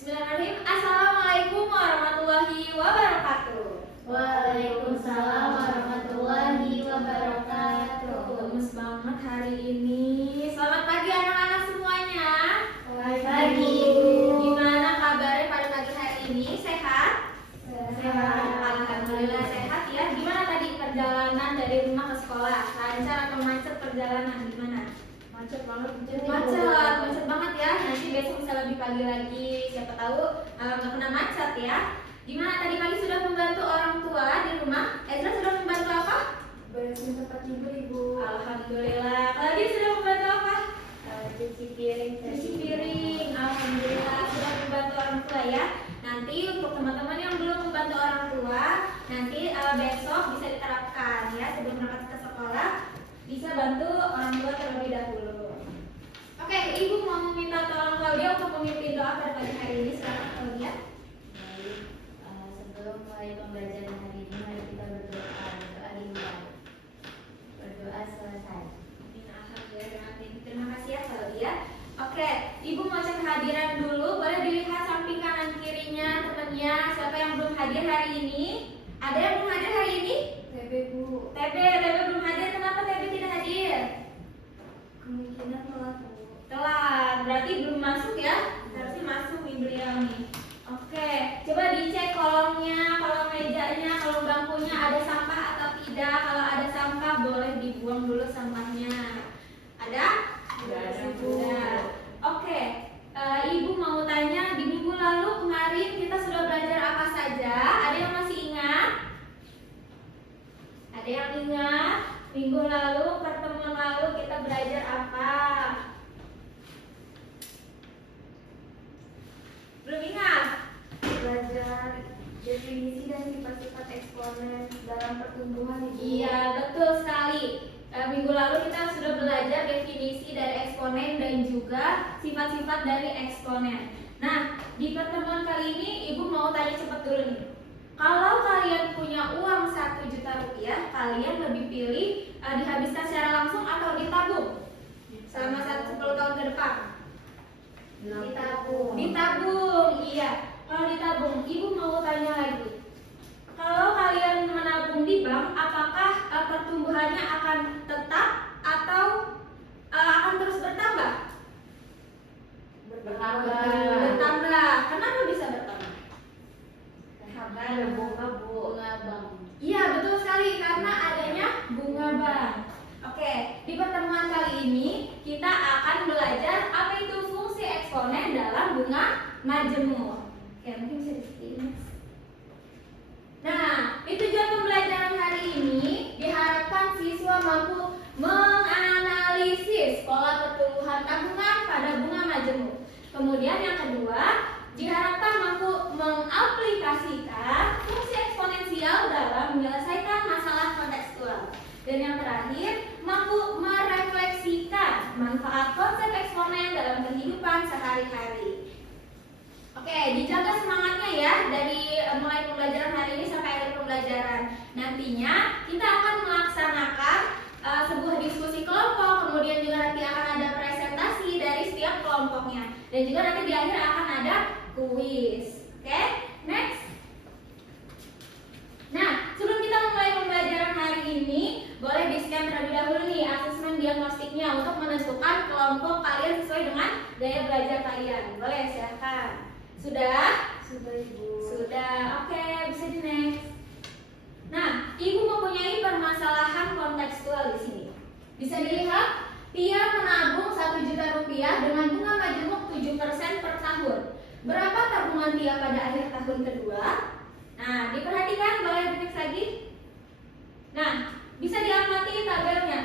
Bismillahirrahmanirrahim. Assalamualaikum warahmatullahi wabarakatuh. Waalaikumsalam warahmatullahi wabarakatuh. Gemes banget hari ini. Selamat pagi anak-anak semuanya. Selamat pagi, Ibu. Gimana kabarnya pada pagi hari ini? Sehat? Sehat. Alhamdulillah sehat ya. Gimana tadi perjalanan dari rumah ke sekolah? Lancar atau macet perjalanan? Gimana? Macet banget. Macet banget ya. Nanti besok bisa lebih pagi lagi. Siapa tahu nggak kena macet ya. Gimana tadi pagi sudah membantu orang tua di rumah? Ezra sudah membantu apa? Beresin tempat tidur, Ibu. Alhamdulillah. Kalau dia sudah membantu apa? Cuci piring. Cuci piring. Alhamdulillah sudah membantu orang tua ya. Nanti untuk teman-teman yang belum membantu orang tua, nanti besok bisa diterapkan ya sebelum berangkat ke sekolah bisa bantu orang tua terlebih dahulu. Oke, Ibu mau meminta tolong Claudia untuk memimpin doa pada pagi hari ini. Silakan Claudia. Baik, sebelum mulai pembelajaran hari ini, mari kita berdoa. Berdoa dimulai. Berdoa selesai. Alhamdulillah, terima kasih ya Claudia. Oke, Ibu mau cek kehadiran dulu. Boleh dilihat samping kanan kirinya temannya. Siapa yang belum hadir hari ini? Ada yang belum hadir hari ini? TB, Bu. TB belum hadir. Kenapa TB tidak hadir? Kemungkinan telat, Bu. Telat, berarti belum masuk ya? Harusnya masuk nih beliau nih. Oke, coba dicek kolongnya, kolong mejanya, kolong bangkunya ada sampah atau tidak. Kalau ada sampah boleh dibuang dulu sampahnya. Ada? Tidak ada, Bu. Sudah. Oke, Ibu mau tanya di minggu lalu kemarin kita sudah belajar apa saja? Ada yang masih ingat? Ada yang ingat? Minggu lalu, pertemuan lalu kita belajar apa? Belum ingat? Belajar definisi dan sifat-sifat eksponen dalam pertumbuhan, Ibu. Iya, betul sekali. Minggu lalu kita sudah belajar definisi dari eksponen dan juga sifat-sifat dari eksponen. Nah, di pertemuan kali ini Ibu mau tanya cepat dulu nih. Kalau kalian punya uang 1 juta rupiah, kalian lebih pilih dihabiskan secara langsung atau ditabung selama 10 tahun ke depan? Ditabung. Ditabung, iya. Kalau ditabung, Ibu mau tanya lagi. Kalau kalian menabung di bank, apakah pertumbuhannya akan tetap atau akan terus bertambah? Bertambah. Kenapa bisa bertambah? Karena ada bunga bank. Iya, betul sekali karena adanya bunga bank. Oke, di pertemuan kali ini kita akan belajar apa itu fungsi eksponen dalam bunga majemuk. Oke, mungkin bisa di-skip. Nah, di tujuan pembelajaran hari ini diharapkan siswa mampu menganalisis pola pertumbuhan tabungan pada bunga majemuk. Kemudian yang kedua, diharapkan mampu mengaplikasikan fungsi eksponensial dalam menyelesaikan masalah kontekstual. Dan yang terakhir, mampu merefleksikan manfaat konsep eksponen dalam kehidupan sehari-hari. Oke, dijaga semangatnya ya dari mulai pembelajaran hari ini sampai akhir pembelajaran. Nantinya kita akan melaksanakan sebuah diskusi kelompok, kemudian juga nanti akan ada presentasi dari setiap kelompoknya. Dan juga nanti di akhir akan ada kuis. Oke, next. Nah, sebelum kita memulai pembelajaran hari ini, boleh di-scan terlebih dahulu nih asesmen diagnostiknya untuk menentukan kelompok kalian sesuai dengan gaya belajar kalian. Boleh, silakan. Sudah? Sudah, Ibu. Sudah. Oke, bisa di next. Nah, Ibu mempunyai permasalahan kontekstual di sini. Bisa dilihat, Tia menabung 1 juta rupiah dengan bunga majemuk 7% per tahun. Berapa tabungan Tia pada akhir tahun kedua? Nah, diperhatikan, boleh di next lagi. Nah, bisa diamati tabelnya.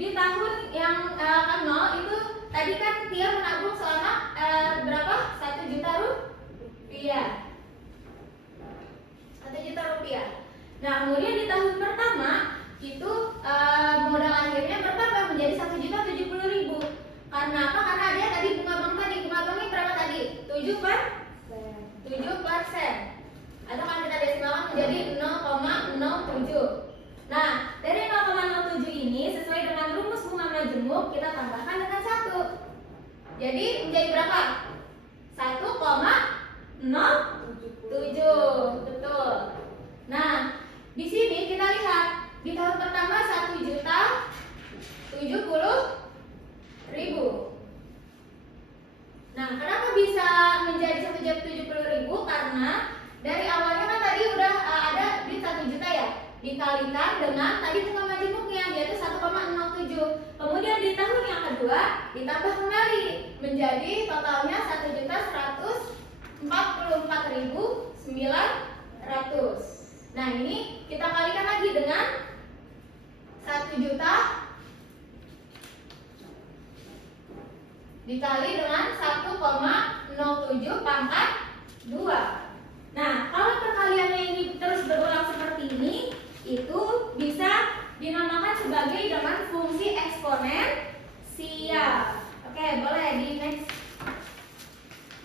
Di tahun yang ke 0 itu tadi kan Tia menabung selama berapa? 1 juta rupiah. 1 juta rupiah. Nah, kemudian di tahun pertama itu modal akhirnya bertambah menjadi 1.070.000. Karena apa? Karena dia tadi bunga bank tadi. Bunga banknya berapa tadi? 7%. Atau kalau kita desimalkan menjadi 0,07. Nah, dari 0,07 ini sesuai dengan rumus bunga majemuk kita tambahkan dengan 1. Jadi menjadi berapa? 1,07. 1,07. Betul. Nah, di sini kita lihat di tahun pertama 1.070.000. Nah, kenapa bisa menjadi 1.070.000? Karena dari awalnya kan tadi udah ada duit 1 juta ya, dikalikan dengan tadi bunga majemuknya yaitu 1,07. Kemudian di tahun yang kedua ditambah kembali menjadi totalnya 1.144.900. Nah, ini kita kalikan lagi dengan 1 juta dikali dengan 1,07 pangkat 2. Nah, kalau perkaliannya ini terus berulang seperti ini, itu bisa dinamakan sebagai dengan fungsi eksponensial. Oke, boleh di next.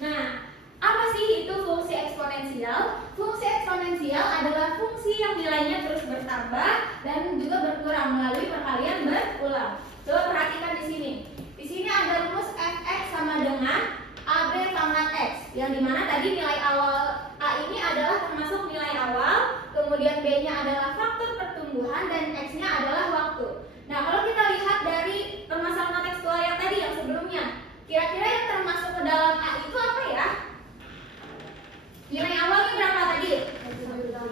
Nah, apa sih itu fungsi eksponensial? Fungsi eksponensial adalah fungsi yang nilainya terus bertambah dan juga berkurang melalui perkalian berulang. Coba perhatikan di sini. Di sini ada rumus fx sama dengan AB pangkat x, yang dimana tadi nilai awal A ini adalah termasuk nilai awal, kemudian B-nya adalah faktor pertumbuhan dan X-nya adalah waktu. Nah, kalau kita lihat dari permasalahan tekstual yang tadi yang sebelumnya, kira-kira yang termasuk ke dalam A itu apa ya? Nilai awalnya berapa tadi?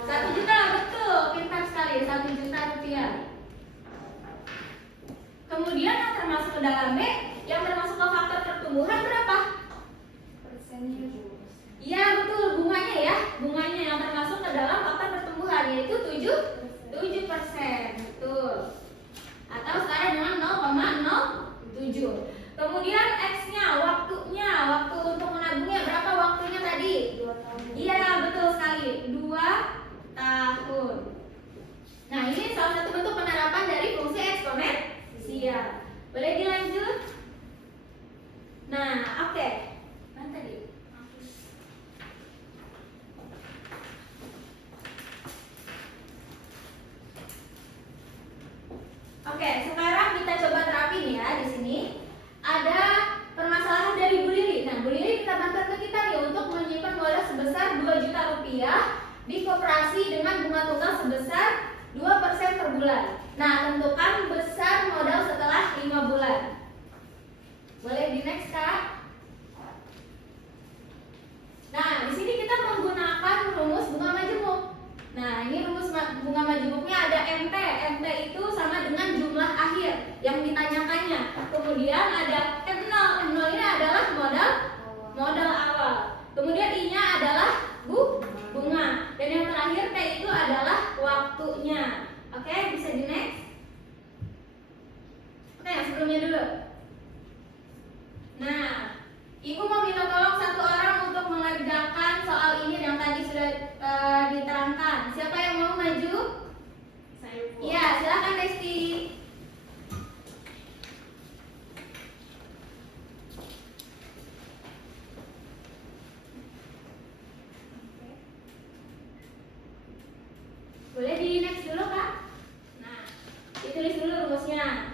1 juta, betul, pintar sekali, 1 juta rupiah. Kemudian yang termasuk ke dalam B, yang termasuk ke faktor pertumbuhan berapa? Persennya. Iya, betul, bunganya ya. Bunganya yang termasuk ke dalam faktor pertumbuhan yaitu 7%. Betul. Atau setara dengan 0,07. Kemudian X-nya, waktunya, waktu untuk menabungnya berapa waktunya tadi? 2 tahun. Iya, betul sekali, 2 tahun. Nah, ini salah satu bentuk penerapan dari fungsi eksponensial. Boleh dilanjut? Nah, oke. Mana tadi? Oke, sekarang kita coba terapin ya di sini. Ada permasalahan dari Bu Lili. Nah, Bu Lili kita bantu ke kita nih untuk menyimpan modal sebesar 2 juta rupiah di koperasi dengan bunga tunggal sebesar 2% per bulan. Nah, tentukan besar modal setelah 5 bulan. Boleh di next, Kak? Nah, di sini kita menggunakan rumus bunga majemuk. Nah, ini rumus bunga majemuknya ada MT. MT itu sama dengan jumlah akhir yang ditanyakannya. Kemudian ada M0. M0 ini adalah modal awal. Kemudian I-nya adalah bunga. Dan yang terakhir T itu adalah waktunya. Oke, bisa di next. Oke, yang sebelumnya dulu. Nah, Ibu mau minta tolong satu orang untuk mengerjakan soal ini yang tadi sudah diterangkan. Siapa yang mau maju? Saya. Iya, silakan Desti. Boleh di next dulu, Kak? Nah, ditulis dulu rumusnya.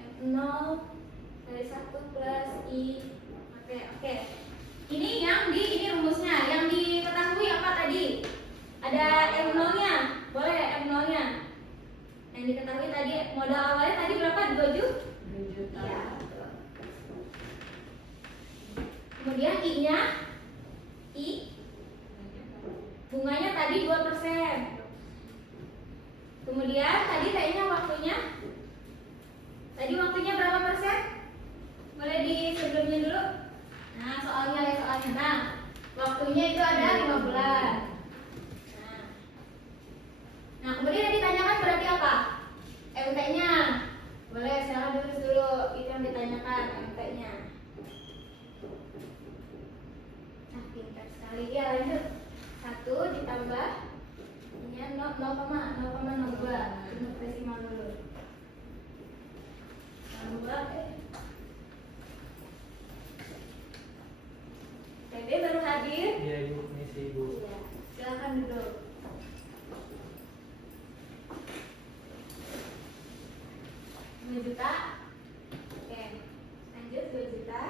F0 dari 1 plus I. Oke. Ini rumusnya. Yang diketahui apa tadi? Ada M0-nya. Boleh M0-nya. Yang diketahui tadi modal awalnya tadi berapa? 2 juta. Iya, betul. Kemudian I-nya bunganya tadi 2%. Kemudian tadi T-nya waktunya. Tadi waktunya berapa persen? Boleh di sebelumnya dulu. Nah, soalnya. Nah, waktunya itu ada 5 bulan. Nah, kemudian yang ditanyakan berarti apa? MT-nya. Boleh, silakan tulis dulu. Itu yang ditanyakan, MT-nya. Nah, pintar sekali. Ya, lanjut. 1 ditambah ini 0,02. Untuk desimal dulu. TB baru hadir? Iya, Ibu, misi Ibu. Iya, silakan duduk. Rp2 juta. Oke, lanjut 2 juta.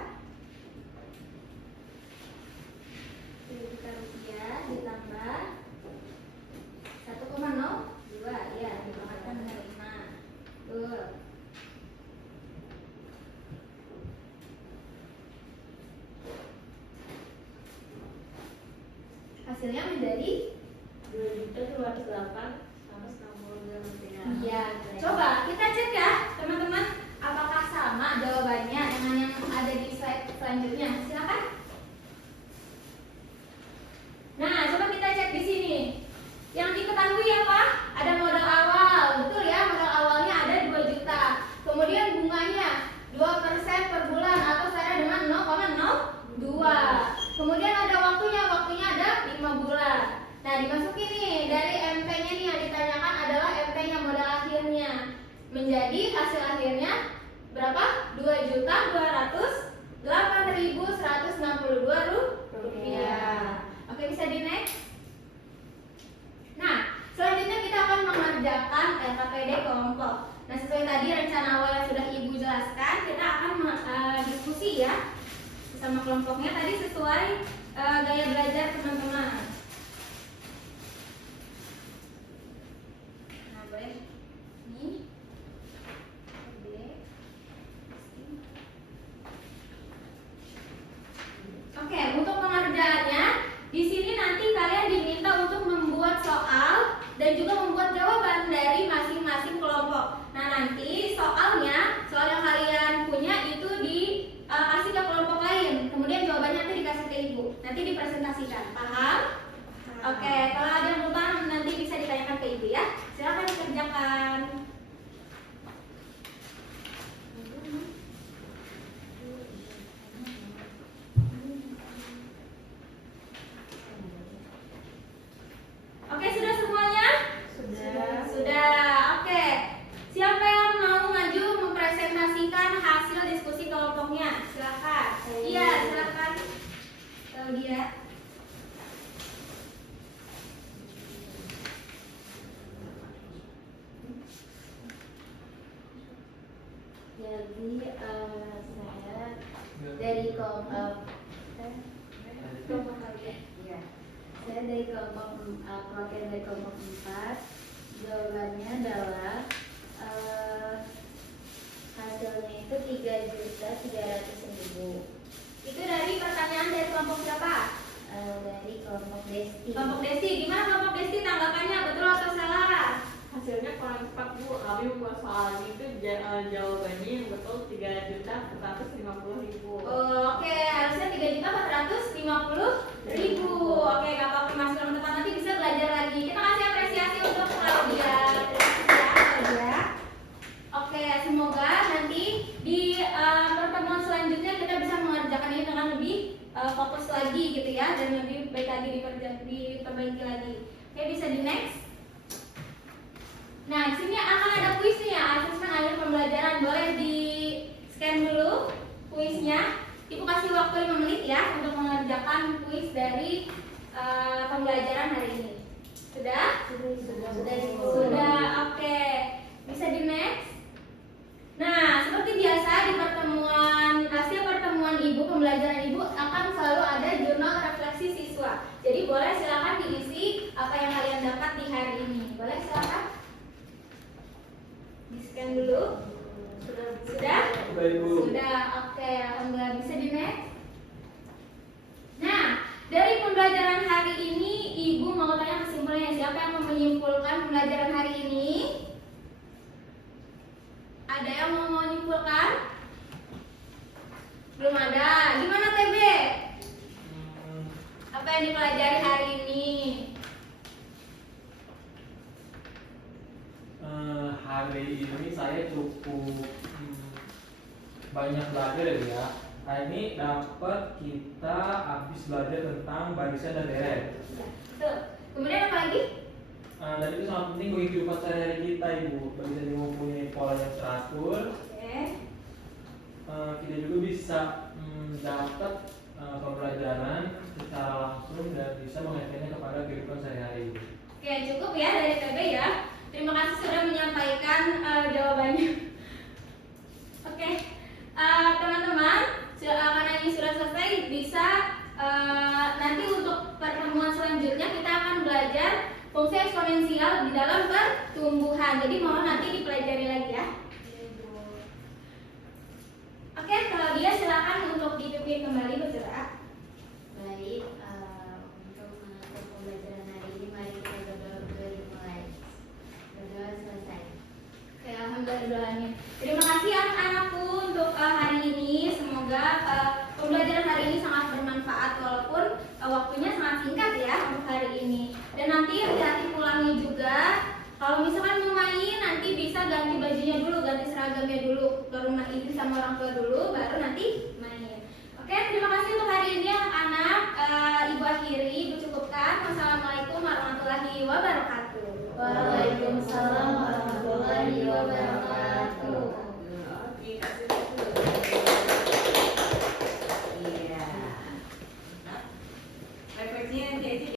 hasilnya menjadi 2.208.160. iya. Coba kita cek ya teman-teman, apakah sama jawabannya dengan yang ada di slide selanjutnya. Silakan. Nah, coba kita cek di sini. Yang diketahui apa? Ada modal awal, betul ya? Modal awalnya ada 2 juta. Kemudian bunganya 2% per bulan atau setara dengan 0,02. Kemudian ada waktunya ada 5 bulan. Nah, dimasukin nih dari MP-nya nih yang ditanyakan adalah MP-nya modal akhirnya. Menjadi hasil akhirnya berapa? 2.208.162 rupiah. Oke, bisa di next. Nah, selanjutnya kita akan mengerjakan LKPD kelompok. Nah, sesuai tadi rencana awal yang sudah Ibu jelaskan, kita akan diskusi ya bersama kelompoknya tadi sesuai gaya belajar teman-teman. Nah, boleh nih. Oke, untuk pengerjaannya di sini nanti kalian diminta untuk membuat soal dan juga membuat jawaban dari masing-masing kelompok. Nah, nanti soal yang kalian punya itu dikasih ke kelompok lain. Kemudian jawabannya nanti dikasih ke Ibu. Nanti dipresentasikan. Paham? Oke, kalau ada yang lupa nanti bisa ditanyakan ke Ibu ya. Silakan dikerjakan. Oke, sudah semuanya? Sudah. Oke. Siapa yang mau maju mempresentasikan hasil diskusi kelompoknya? Silakan. Iya, silakan. Claudia. Jadi saya dari kelompok ya. Saya dari kelompok perwakilan dari kelompok 4. Jawabannya adalah hasilnya itu 3.300.000. Itu dari pertanyaan dari kelompok siapa? Dari kelompok Desti. Kelompok Desti. Gimana kelompok Desti tanggapannya? Betul atau salah? Hasilnya kurang tepat Bu, kami membuat soalnya itu jawabannya yang betul 3.450.000. Oke, harusnya 3.450.000. Oke, gak apa-apa, masih belum tepat, nanti bisa belajar lagi. Kita kasih apresiasi untuk Claudia. Terima kasih ya, Claudia. Oke, semoga nanti di pertemuan selanjutnya kita bisa mengerjakan ini dengan lebih fokus lagi gitu ya, dan lebih baik lagi diperbaiki lagi. Oke, bisa di next. Nah, di sini akan ada kuisnya ya, asesmen akhir pembelajaran. Boleh di scan dulu kuisnya. Ibu kasih waktu 5 menit ya untuk mengerjakan kuis dari pembelajaran hari ini. Sudah? Sudah. Oke. Bisa di next. Nah, seperti biasa di hasil pertemuan Ibu, pembelajaran Ibu akan selalu ada jurnal refleksi siswa. Jadi boleh silakan diisi apa yang kalian dapat di hari ini. Boleh silakan. Di-scan dulu. Sudah? Sudah. Oke, alhamdulillah, bisa di next. Nah, dari pembelajaran hari ini Ibu mau tanya kesimpulannya. Siapa yang mau menyimpulkan pembelajaran hari ini? Ada yang mau menyimpulkan? Belum ada. Gimana TB? Apa yang dipelajari hari ini? Hari ini saya cukup banyak belajar ya. Hari ini dapat kita habis belajar tentang barisan dan deret. Tuh. Kemudian apa lagi? Dan itu sangat penting bagi kehidupan sehari-hari kita, Ibu. Barisan yang mempunyai pola yang teratur. Oke. Kita juga bisa dapat pembelajaran secara langsung dan bisa mengaitkannya kepada kehidupan sehari-hari. Oke, cukup ya dari TB ya. Terima kasih sudah menyampaikan jawabannya. Oke, teman-teman, karena ini sudah selesai, bisa nanti untuk pertemuan selanjutnya kita akan belajar fungsi eksponensial di dalam pertumbuhan. Jadi mohon nanti dipelajari lagi ya. Oke, kalau dia silakan untuk dipimpin kembali bergerak. Baik, untuk mengatur seragamnya dulu ke rumah ibu sama orang tua dulu, baru nanti main. Oke, terima kasih untuk hari ini anak-anak. Ibu akhiri, ibu cukupkan. Wassalamualaikum warahmatullahi wabarakatuh. Waalaikumsalam